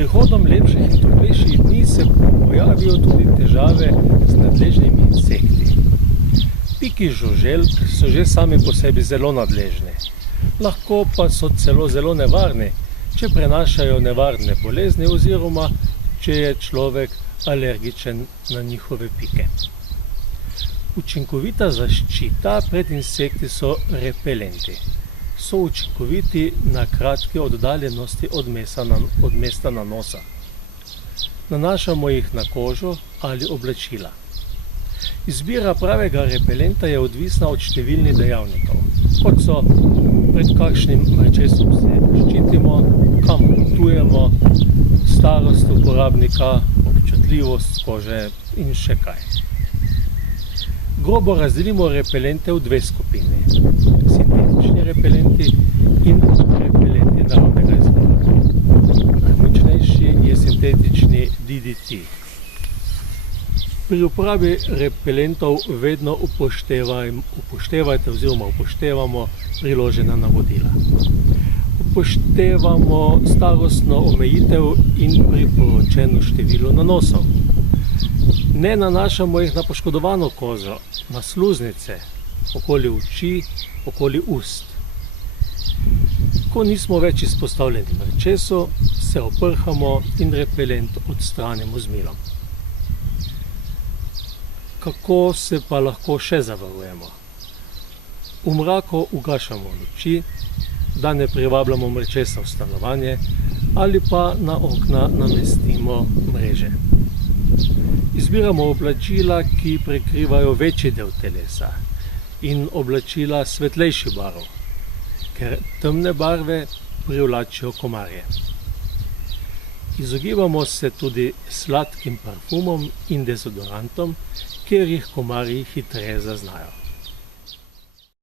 prihodom lepših in toplejših dni se pojavijo tudi težave z nadležnimi insekti. Piki žuželk so že sami po sebi zelo nadležni, lahko pa so celo zelo nevarni, če prenašajo nevarne bolezni oziroma če je človek alergičen na njihove pike. Učinkovita zaščita pred insekti so repelenti. So učinkoviti na kratke oddaljenosti od mesta nanosa. Nanašamo jih na kožo ali oblačila. Izbira pravega repelenta je odvisna od številnih dejavnikov, kot so pred kakšnim mrčesom se ščitimo, kam potujemo, starost uporabnika, občutljivost kože in še kaj. Grobo razdelimo repelente v dve skupini: sintetični repelenti in repelenti naravnega izvora. Najmočnejši je sintetični DDT. Pri uporabi repelentov vedno upoštevajte oziroma upoštevamo priložena navodila. Upoštevamo starostno omejitev in priporočeno število nanosov. Ne nanašamo jih na poškodovano kožo, na sluznice, okoli oči, okoli ust. Ko nismo več izpostavljeni mrčesu, se oprhamo in repelent odstranimo z milom. Kako se pa lahko še zavarujemo? V mraku ugašamo luči, da ne privabljamo mrčesa v stanovanje, ali pa na okna namestimo mreže. Izbiramo oblačila, ki prekrivajo večji del telesa, in oblačila svetlejših barv, ker temne barve privlačijo komarje. Izogibamo se tudi sladkim parfumom in dezodorantom, ker jih komarji hitreje zaznajo.